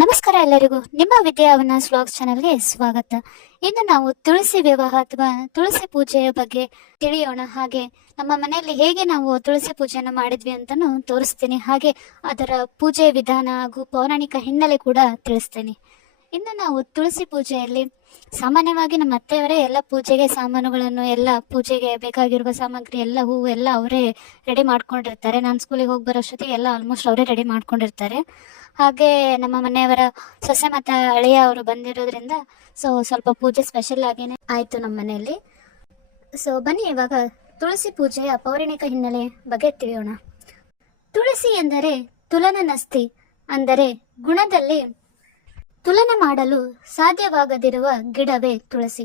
ನಮಸ್ಕಾರ ಎಲ್ಲರಿಗೂ. ನಿಮ್ಮ ವಿದ್ಯಾ ಅವಿನಾಶ್ ವ್ಲಾಗ್ಸ್ ಚಾನಲ್ಗೆ ಸ್ವಾಗತ. ಇಂದು ನಾವು ತುಳಸಿ ವಿವಾಹ ಅಥವಾ ತುಳಸಿ ಪೂಜೆಯ ಬಗ್ಗೆ ತಿಳಿಯೋಣ. ಹಾಗೆ ನಮ್ಮ ಮನೆಯಲ್ಲಿ ಹೇಗೆ ನಾವು ತುಳಸಿ ಪೂಜೆಯನ್ನು ಮಾಡಿದ್ವಿ ಅಂತಾನು ತೋರಿಸ್ತೀನಿ. ಹಾಗೆ ಅದರ ಪೂಜೆ ವಿಧಾನ ಹಾಗೂ ಪೌರಾಣಿಕ ಹಿನ್ನೆಲೆ ಕೂಡ ತಿಳಿಸ್ತೀನಿ. ಇನ್ನು ನಾವು ತುಳಸಿ ಪೂಜೆಯಲ್ಲಿ ಸಾಮಾನ್ಯವಾಗಿ ನಮ್ಮ ಅತ್ತೆಯವರೇ ಎಲ್ಲ ಪೂಜೆಗೆ ಸಾಮಾನುಗಳನ್ನು, ಎಲ್ಲ ಪೂಜೆಗೆ ಬೇಕಾಗಿರುವ ಸಾಮಗ್ರಿ, ಎಲ್ಲ ಹೂವು ಎಲ್ಲ ಅವರೇ ರೆಡಿ ಮಾಡ್ಕೊಂಡಿರ್ತಾರೆ. ನಾನು ಸ್ಕೂಲಿಗೆ ಹೋಗಿ ಬರೋಷ್ಟೊತ್ತಿಗೆ ಎಲ್ಲ ಆಲ್ಮೋಸ್ಟ್ ಅವರೇ ರೆಡಿ ಮಾಡ್ಕೊಂಡಿರ್ತಾರೆ. ಹಾಗೆ ನಮ್ಮ ಮನೆಯವರ ಸೊಸೆ ಮತ್ತು ಅಳಿಯ ಅವರು ಬಂದಿರೋದ್ರಿಂದ ಸ್ವಲ್ಪ ಪೂಜೆ ಸ್ಪೆಷಲ್ ಆಗೇನೆ ಆಯಿತು ನಮ್ಮ ಮನೆಯಲ್ಲಿ. ಬನ್ನಿ ಇವಾಗ ತುಳಸಿ ಪೂಜೆಯ ಪೌರಾಣಿಕ ಹಿನ್ನೆಲೆ ಬಗ್ಗೆ ತಿಳಿಯೋಣ. ತುಳಸಿ ಎಂದರೆ ತುಲನನಸ್ತಿ, ಅಂದರೆ ಗುಣದಲ್ಲಿ ತುಲನೆ ಮಾಡಲು ಸಾಧ್ಯವಾಗದಿರುವ ಗಿಡವೇ ತುಳಸಿ.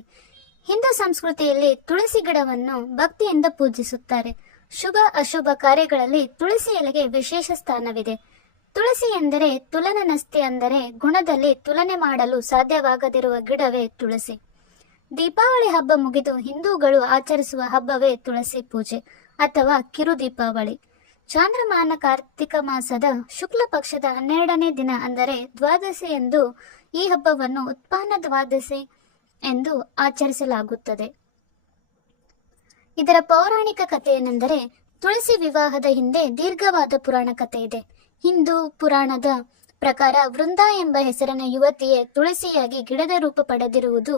ಹಿಂದೂ ಸಂಸ್ಕೃತಿಯಲ್ಲಿ ತುಳಸಿ ಗಿಡವನ್ನು ಭಕ್ತಿಯಿಂದ ಪೂಜಿಸುತ್ತಾರೆ. ಶುಭ ಅಶುಭ ಕಾರ್ಯಗಳಲ್ಲಿ ತುಳಸಿ ಎಲೆಗೆ ವಿಶೇಷ ಸ್ಥಾನವಿದೆ. ತುಳಸಿ ಎಂದರೆ ತುಲನನಸ್ತಿ, ಅಂದರೆ ಗುಣದಲ್ಲಿ ತುಲನೆ ಮಾಡಲು ಸಾಧ್ಯವಾಗದಿರುವ ಗಿಡವೇ ತುಳಸಿ. ದೀಪಾವಳಿ ಹಬ್ಬ ಮುಗಿದು ಹಿಂದೂಗಳು ಆಚರಿಸುವ ಹಬ್ಬವೇ ತುಳಸಿ ಪೂಜೆ ಅಥವಾ ಕಿರು ದೀಪಾವಳಿ. ಚಾಂದ್ರಮಾನ ಕಾರ್ತಿಕ ಮಾಸದ ಶುಕ್ಲ ಪಕ್ಷದ 12ನೇ ದಿನ, ಅಂದರೆ ದ್ವಾದಶಿ ಎಂದು ಈ ಹಬ್ಬವನ್ನು ಉತ್ಪನ್ನ ದ್ವಾದಶಿ ಎಂದು ಆಚರಿಸಲಾಗುತ್ತದೆ. ಇದರ ಪೌರಾಣಿಕ ಕಥೆ ಏನೆಂದರೆ, ತುಳಸಿ ವಿವಾಹದ ಹಿಂದೆ ದೀರ್ಘವಾದ ಪುರಾಣ ಕಥೆ ಇದೆ. ಹಿಂದೂ ಪುರಾಣದ ಪ್ರಕಾರ ವೃಂದಾ ಎಂಬ ಹೆಸರಿನ ಯುವತಿಯೇ ತುಳಸಿಯಾಗಿ ಗಿಡದ ರೂಪ ಪಡೆದಿರುವುದು.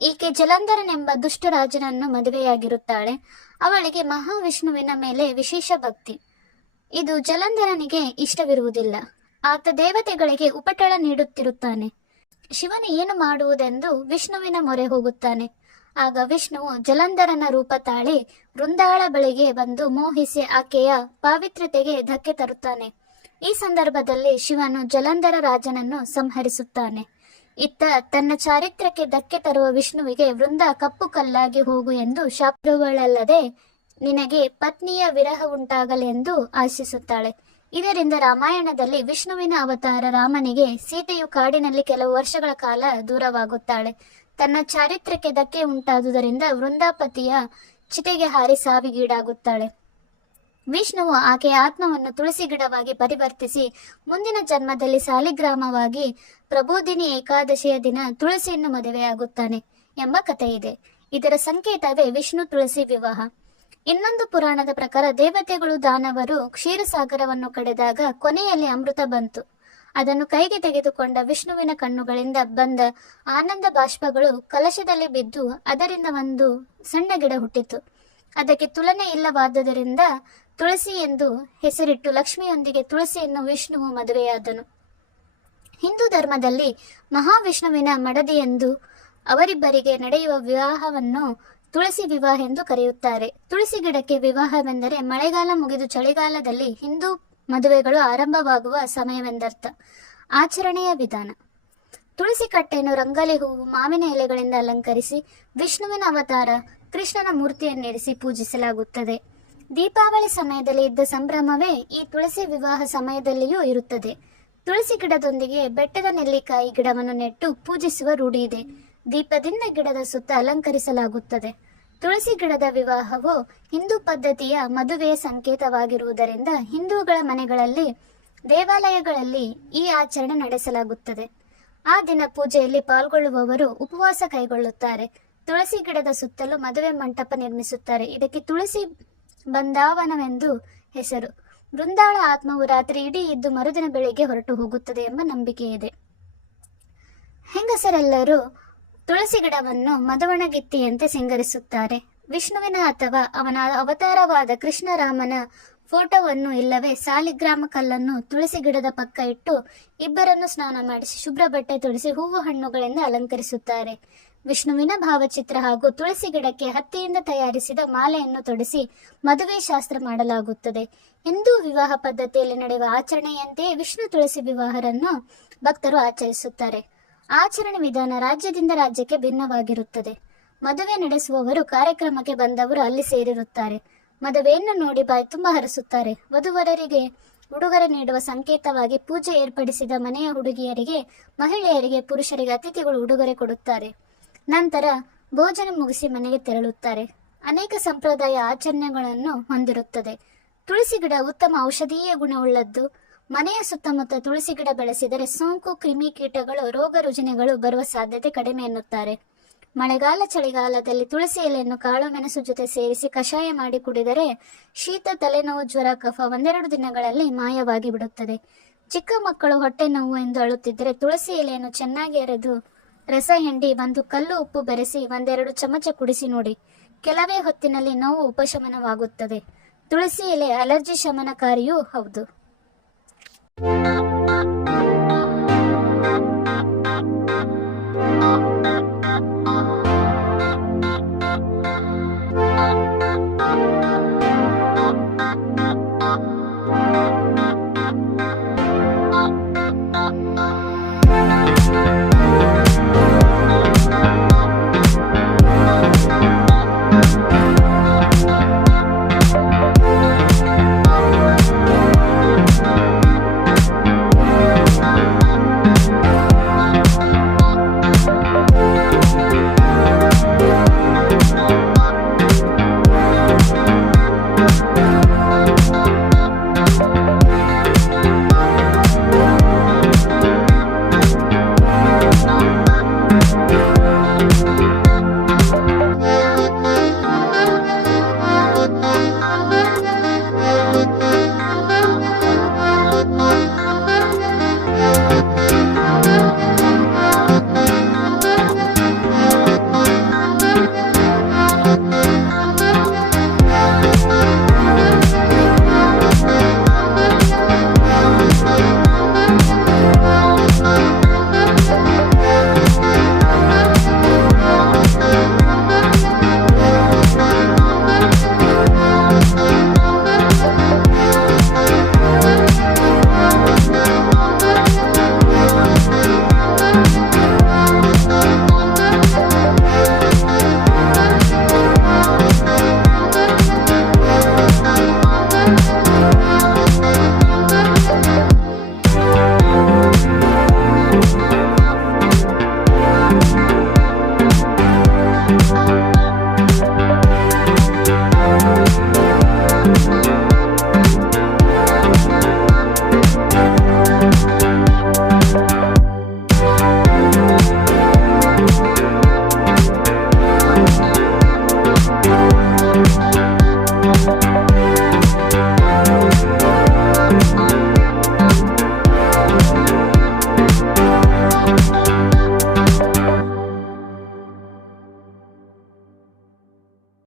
ಈಕೆ ಜಲಂಧರನೆಂಬ ದುಷ್ಟರಾಜನನ್ನು ಮದುವೆಯಾಗಿರುತ್ತಾಳೆ. ಅವಳಿಗೆ ಮಹಾವಿಷ್ಣುವಿನ ಮೇಲೆ ವಿಶೇಷ ಭಕ್ತಿ. ಇದು ಜಲಂಧರನಿಗೆ ಇಷ್ಟವಿರುವುದಿಲ್ಲ. ಆತ ದೇವತೆಗಳಿಗೆ ಉಪಟಳ ನೀಡುತ್ತಿರುತ್ತಾನೆ. ಶಿವನು ಏನು ಮಾಡುವುದೆಂದು ವಿಷ್ಣುವಿನ ಮೊರೆ ಹೋಗುತ್ತಾನೆ. ಆಗ ವಿಷ್ಣುವು ಜಲಂಧರನ ರೂಪ ತಾಳಿ ವೃಂದಾಳ ಬಳಿಗೆ ಬಂದು ಮೋಹಿಸಿ ಆಕೆಯ ಪಾವಿತ್ರ್ಯತೆಗೆ ಧಕ್ಕೆ ತರುತ್ತಾನೆ. ಈ ಸಂದರ್ಭದಲ್ಲಿ ಶಿವನು ಜಲಂಧರ ರಾಜನನ್ನು ಸಂಹರಿಸುತ್ತಾನೆ. ಇತ್ತ ತನ್ನ ಚಾರಿತ್ರ್ಯಕ್ಕೆ ಧಕ್ಕೆ ತರುವ ವಿಷ್ಣುವಿಗೆ ವೃಂದ ಕಪ್ಪು ಕಲ್ಲಾಗಿ ಹೋಗು ಎಂದು ಶಾಪಿರುವಳಲ್ಲದೆ ನಿನಗೆ ಪತ್ನಿಯ ವಿರಹ ಉಂಟಾಗಲೆಂದು ಆಶಿಸುತ್ತಾಳೆ. ಇದರಿಂದ ರಾಮಾಯಣದಲ್ಲಿ ವಿಷ್ಣುವಿನ ಅವತಾರ ರಾಮನಿಗೆ ಸೀತೆಯು ಕಾಡಿನಲ್ಲಿ ಕೆಲವು ವರ್ಷಗಳ ಕಾಲ ದೂರವಾಗುತ್ತಾಳೆ. ತನ್ನ ಚಾರಿತ್ರ್ಯಕ್ಕೆ ಧಕ್ಕೆ ಉಂಟಾದುದರಿಂದ ವೃಂದಾಪತಿಯ ಚಿತೆಗೆ ಹಾರಿ ಸಾವಿಗೀಡಾಗುತ್ತಾಳೆ. ವಿಷ್ಣುವು ಆಕೆಯ ಆತ್ಮವನ್ನು ತುಳಸಿ ಗಿಡವಾಗಿ ಪರಿವರ್ತಿಸಿ ಮುಂದಿನ ಜನ್ಮದಲ್ಲಿ ಸಾಲಿಗ್ರಾಮವಾಗಿ ಪ್ರಬೋಧಿನಿ ಏಕಾದಶಿಯ ದಿನ ತುಳಸಿಯನ್ನು ಮದುವೆಯಾಗುತ್ತಾನೆ ಎಂಬ ಕಥೆ ಇದೆ. ಇದರ ಸಂಕೇತವೇ ವಿಷ್ಣು ತುಳಸಿ ವಿವಾಹ. ಇನ್ನೊಂದು ಪುರಾಣದ ಪ್ರಕಾರ ದೇವತೆಗಳು ದಾನವರು ಕ್ಷೀರಸಾಗರವನ್ನು ಕಡೆದಾಗ ಕೊನೆಯಲ್ಲಿ ಅಮೃತ ಬಂತು. ಅದನ್ನು ಕೈಗೆ ತೆಗೆದುಕೊಂಡ ವಿಷ್ಣುವಿನ ಕಣ್ಣುಗಳಿಂದ ಬಂದ ಆನಂದ ಬಾಷ್ಪಗಳು ಕಲಶದಲ್ಲಿ ಬಿದ್ದು ಅದರಿಂದ ಒಂದು ಸಣ್ಣ ಗಿಡ ಹುಟ್ಟಿತು. ಅದಕ್ಕೆ ತುಲನೆ ಇಲ್ಲವಾದ್ದರಿಂದ ತುಳಸಿ ಎಂದು ಹೆಸರಿಟ್ಟು ಲಕ್ಷ್ಮಿಯೊಂದಿಗೆ ತುಳಸಿಯನ್ನು ವಿಷ್ಣುವು ಮದುವೆಯಾದನು. ಹಿಂದೂ ಧರ್ಮದಲ್ಲಿ ಮಹಾವಿಷ್ಣುವಿನ ಮಡದಿ ಎಂದು ಅವರಿಬ್ಬರಿಗೆ ನಡೆಯುವ ವಿವಾಹವನ್ನು ತುಳಸಿ ವಿವಾಹ ಎಂದು ಕರೆಯುತ್ತಾರೆ. ತುಳಸಿ ಗಿಡಕ್ಕೆ ವಿವಾಹವೆಂದರೆ ಮಳೆಗಾಲ ಮುಗಿದು ಚಳಿಗಾಲದಲ್ಲಿ ಹಿಂದೂ ಮದುವೆಗಳು ಆರಂಭವಾಗುವ ಸಮಯವೆಂದರ್ಥ. ಆಚರಣೆಯ ವಿಧಾನ: ತುಳಸಿ ಕಟ್ಟೆಯನ್ನು ರಂಗೋಲಿ ಹೂವು, ಮಾವಿನ ಎಲೆಗಳಿಂದ ಅಲಂಕರಿಸಿ ವಿಷ್ಣುವಿನ ಅವತಾರ ಕೃಷ್ಣನ ಮೂರ್ತಿಯನ್ನಿರಿಸಿ ಪೂಜಿಸಲಾಗುತ್ತದೆ. ದೀಪಾವಳಿ ಸಮಯದಲ್ಲಿ ಇದ್ದ ಸಂಭ್ರಮವೇ ಈ ತುಳಸಿ ವಿವಾಹ ಸಮಯದಲ್ಲಿಯೂ ಇರುತ್ತದೆ. ತುಳಸಿ ಗಿಡದೊಂದಿಗೆ ಬೆಟ್ಟದ ನೆಲ್ಲಿಕಾಯಿ ಗಿಡವನ್ನು ನೆಟ್ಟು ಪೂಜಿಸುವ ರೂಢಿ ಇದೆ. ದೀಪದಿಂದ ಗಿಡದ ಸುತ್ತ ಅಲಂಕರಿಸಲಾಗುತ್ತದೆ. ತುಳಸಿ ಗಿಡದ ವಿವಾಹವು ಹಿಂದೂ ಪದ್ಧತಿಯ ಮದುವೆಯ ಸಂಕೇತವಾಗಿರುವುದರಿಂದ ಹಿಂದೂಗಳ ಮನೆಗಳಲ್ಲಿ, ದೇವಾಲಯಗಳಲ್ಲಿ ಈ ಆಚರಣೆ ನಡೆಸಲಾಗುತ್ತದೆ. ಆ ದಿನ ಪೂಜೆಯಲ್ಲಿ ಪಾಲ್ಗೊಳ್ಳುವವರು ಉಪವಾಸ ಕೈಗೊಳ್ಳುತ್ತಾರೆ. ತುಳಸಿ ಗಿಡದ ಸುತ್ತಲೂ ಮದುವೆ ಮಂಟಪ ನಿರ್ಮಿಸುತ್ತಾರೆ. ಇದಕ್ಕೆ ತುಳಸಿ ಬಂದಾವನವೆಂದು ಹೆಸರು. ವೃಂದಾಳ ಆತ್ಮವು ರಾತ್ರಿ ಇಡೀ ಇದ್ದು ಮರುದಿನ ಬೆಳಿಗ್ಗೆ ಹೊರಟು ಹೋಗುತ್ತದೆ ಎಂಬ ನಂಬಿಕೆ ಇದೆ. ಹೆಂಗಸರೆಲ್ಲರೂ ತುಳಸಿ ಗಿಡವನ್ನು ಮದವಣಗಿತ್ತಿಯಂತೆ ಸಿಂಗರಿಸುತ್ತಾರೆ. ವಿಷ್ಣುವಿನ ಅಥವಾ ಅವನ ಅವತಾರವಾದ ಕೃಷ್ಣರಾಮನ ಫೋಟೋವನ್ನು ಇಲ್ಲವೇ ಸಾಲಿಗ್ರಾಮ ಕಲ್ಲನ್ನು ತುಳಸಿ ಗಿಡದ ಪಕ್ಕ ಇಟ್ಟು ಇಬ್ಬರನ್ನು ಸ್ನಾನ ಮಾಡಿಸಿ ಶುಭ್ರ ಬಟ್ಟೆ ತೊಡಿಸಿ ಹೂವು ಹಣ್ಣುಗಳಿಂದ ಅಲಂಕರಿಸುತ್ತಾರೆ. ವಿಷ್ಣುವಿನ ಭಾವಚಿತ್ರ ಹಾಗೂ ತುಳಸಿ ಗಿಡಕ್ಕೆ ಹತ್ತಿಯಿಂದ ತಯಾರಿಸಿದ ಮಾಲೆಯನ್ನು ತೊಡಿಸಿ ಮದುವೆ ಶಾಸ್ತ್ರ ಮಾಡಲಾಗುತ್ತದೆ. ಹಿಂದೂ ವಿವಾಹ ಪದ್ಧತಿಯಲ್ಲಿ ನಡೆಯುವ ಆಚರಣೆಯಂತೆಯೇ ವಿಷ್ಣು ತುಳಸಿ ವಿವಾಹರನ್ನು ಭಕ್ತರು ಆಚರಿಸುತ್ತಾರೆ. ಆಚರಣೆ ವಿಧಾನ ರಾಜ್ಯದಿಂದ ರಾಜ್ಯಕ್ಕೆ ಭಿನ್ನವಾಗಿರುತ್ತದೆ. ಮದುವೆ ನಡೆಸುವವರು ಕಾರ್ಯಕ್ರಮಕ್ಕೆ ಬಂದವರು ಅಲ್ಲಿ ಸೇರಿರುತ್ತಾರೆ. ಮದುವೆಯನ್ನು ನೋಡಿ ಬಾಯಿ ತುಂಬ ಹರಿಸುತ್ತಾರೆ. ವಧುವರರಿಗೆ ಉಡುಗೊರೆ ನೀಡುವ ಸಂಕೇತವಾಗಿ ಪೂಜೆ ಏರ್ಪಡಿಸಿದ ಮನೆಯ ಹುಡುಗಿಯರಿಗೆ, ಮಹಿಳೆಯರಿಗೆ, ಪುರುಷರಿಗೆ ಅತಿಥಿಗಳು ಉಡುಗೊರೆ ಕೊಡುತ್ತಾರೆ. ನಂತರ ಭೋಜನ ಮುಗಿಸಿ ಮನೆಗೆ ತೆರಳುತ್ತಾರೆ. ಅನೇಕ ಸಂಪ್ರದಾಯ ಆಚರಣೆಗಳನ್ನು ಹೊಂದಿರುತ್ತದೆ. ತುಳಸಿ ಗಿಡ ಉತ್ತಮ ಔಷಧೀಯ ಗುಣವುಳ್ಳದ್ದು. ಮನೆಯ ಸುತ್ತಮುತ್ತ ತುಳಸಿ ಗಿಡ ಬೆಳೆಸಿದರೆ ಸೋಂಕು, ಕ್ರಿಮಿಕೀಟಗಳು, ರೋಗ ರುಜಿನಗಳು ಬರುವ ಸಾಧ್ಯತೆ ಕಡಿಮೆ ಎನ್ನುತ್ತಾರೆ. ಮಳೆಗಾಲ, ಚಳಿಗಾಲದಲ್ಲಿ ತುಳಸಿ ಎಲೆಯನ್ನು ಕಾಳು ಮೆಣಸು ಜೊತೆ ಸೇರಿಸಿ ಕಷಾಯ ಮಾಡಿ ಕುಡಿದರೆ ಶೀತ, ತಲೆನೋವು, ಜ್ವರ, ಕಫ 1-2 ದಿನಗಳಲ್ಲಿ ಮಾಯವಾಗಿ ಬಿಡುತ್ತದೆ. ಚಿಕ್ಕ ಮಕ್ಕಳು ಹೊಟ್ಟೆ ನೋವು ಎಂದು ಅಳುತ್ತಿದ್ದರೆ ತುಳಸಿ ಎಲೆಯನ್ನು ಚೆನ್ನಾಗಿ ಅರೆದು ರಸ ಹಿಂಡಿ 1 ಕಲ್ಲು ಉಪ್ಪು ಬೆರೆಸಿ 1-2 ಚಮಚ ಕುಡಿಸಿ ನೋಡಿ. ಕೆಲವೇ ಹೊತ್ತಿನಲ್ಲಿ ನೋವು ಉಪಶಮನವಾಗುತ್ತದೆ. ತುಳಸಿ ಎಲೆ ಅಲರ್ಜಿ ಶಮನಕಾರಿಯೂ ಹೌದು.